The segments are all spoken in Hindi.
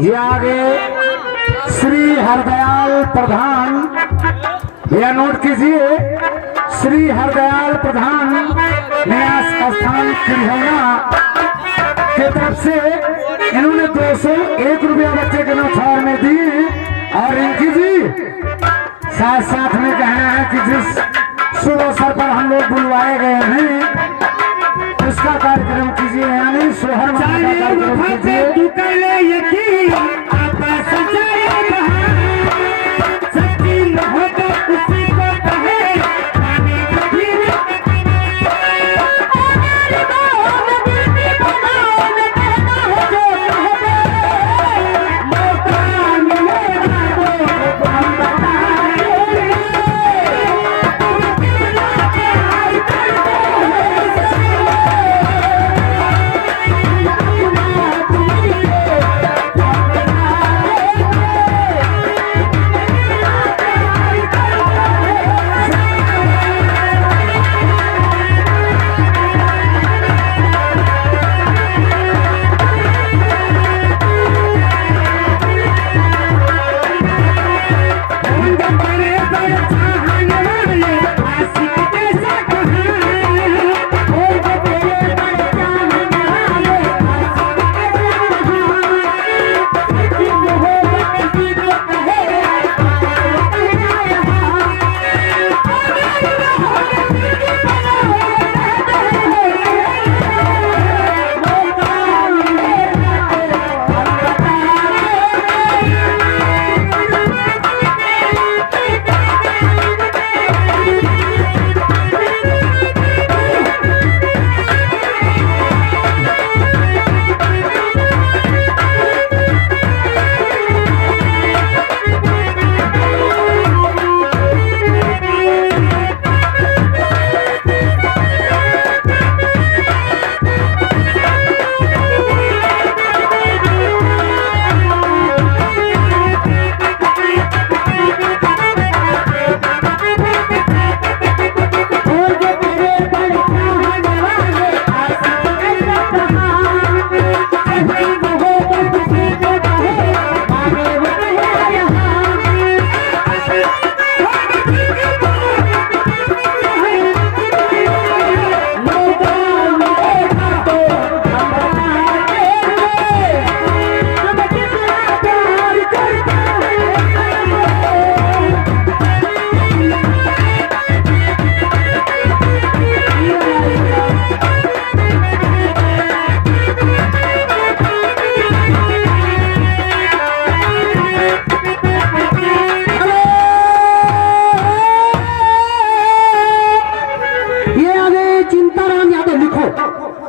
ये आगे श्री हरदयाल प्रधान, यह नोट कीजिए, श्री हरदयाल प्रधान न्यास स्थान खिलौना के तरफ से इन्होंने 201 रुपया बच्चे के नौछार में दी। और रिंकी जी साथ साथ में कहना है कि जिस शुभ अवसर पर हम लोग बुलवाए गए हैं उसका कार्यक्रम कीजिए, यानी सोहर का कार्यक्रम कीजिए।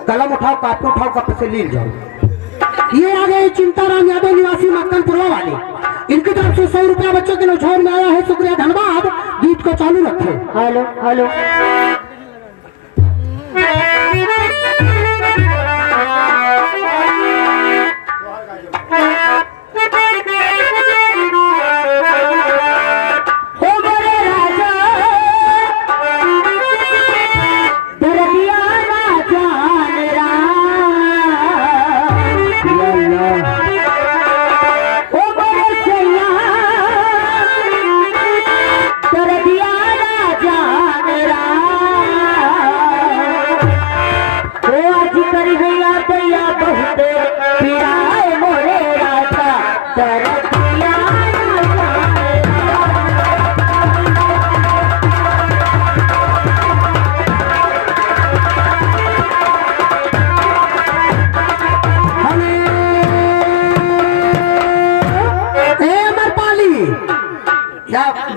कलम उठाओ, कापी उठाओ, कप से लील जाओ। ये आ गए चिंताराम यादव निवासी मक्कनपुरा वाले, इनकी तरफ से 100 रुपया बच्चों के नौछावर में आया है। शुक्रिया, धन्यवाद। गीत को चालू रखे। हेलो हेलो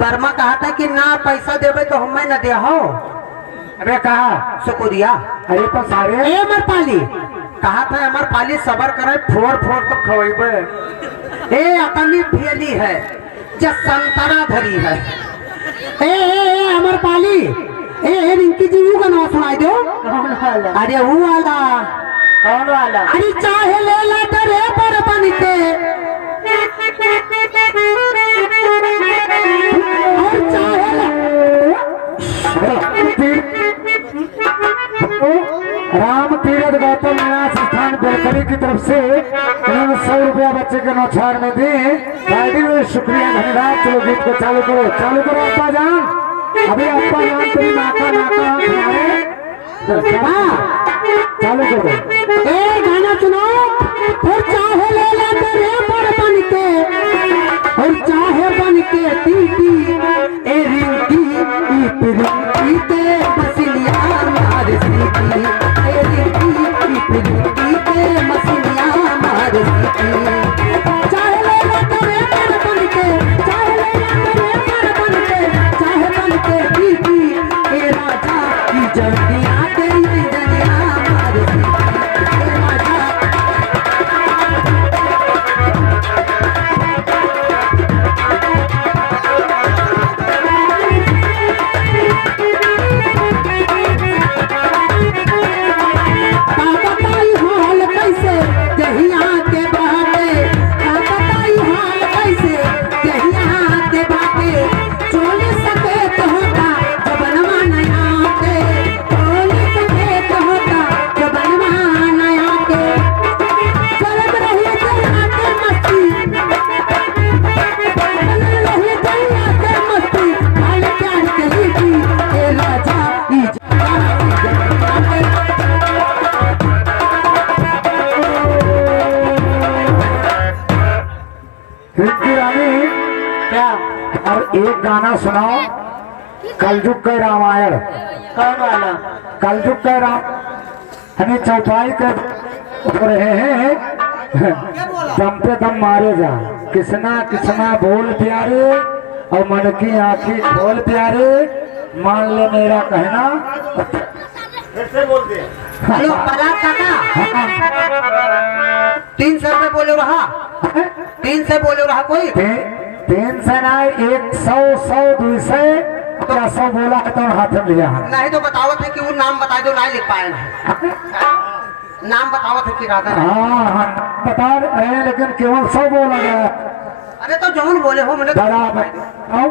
वर्मा कहा था कि ना पैसा देवे तो हमें न दे हो। अरे कहा सुकुरिया, अरे तो सारे अमर पाली कहा था, अमर पाली सबर करे, फोड़ फोड़ तो खवेबे। ए अतनी फेली है जब संतरा धरी है। ए अमर पाली, ए रिंकी जी का नाम सुनाई दो। कौन वाला? अरे वो वाला। कौन वाला? अरे चाहे ले ला डरे पर बन के, और चाहे राम तीरथ गौतम न्यास स्थान बेलकनी की तरफ से इन्होंने 100 रुपया बच्चे के नौछाड़ में दिए। पार्टी में शुक्रिया धन्यवाद। चलो गीत को चालू करो अब्बा जान। अभी अब्बा जान तेरी नाका चालू करो। गाना सुनाओ। और चाहे ले ला तेरे पर बन के, और चाहे बन के टीटी ए रिंकी ईप रिंकी के मसीलिया मार सीटी, ए रिंकी ईप रिंकी के मसीलिया मार सीटी। चाहे ले ला तेरे पर बन के, चाहे ले ला तेरे पर बन के, चाहे बन के टीटी ए राजा की जल्दियां के ये जलिया मार सीटी, ए राजा। रिंकी रानी क्या? और एक गाना सुनाओ कलयुग के रामायण। कौन वाला? कलयुग के राम यानी चौपाई के रहे हैं। दम पे दम मारे जा, किसना किसना बोल प्यारे और मन की आंखें खोल प्यारे, मान ले मेरा कहना। हेलो प्रहलाद काका, 300 रुपये बोले रहा, 300 बोले रहा कोई। 300 ना 100 100 200 क्या 100 बोला है तो हाथ में लिया है। नहीं तो बताओ थे कि वो नाम बता दो, नहीं लिख पाए हैं। नाम बताओ थे कि राधा। हाँ बता रहे हैं लेकिन केवल 100 बोला गया। अरे तो जौन बोले हो मैंने। दादा आओ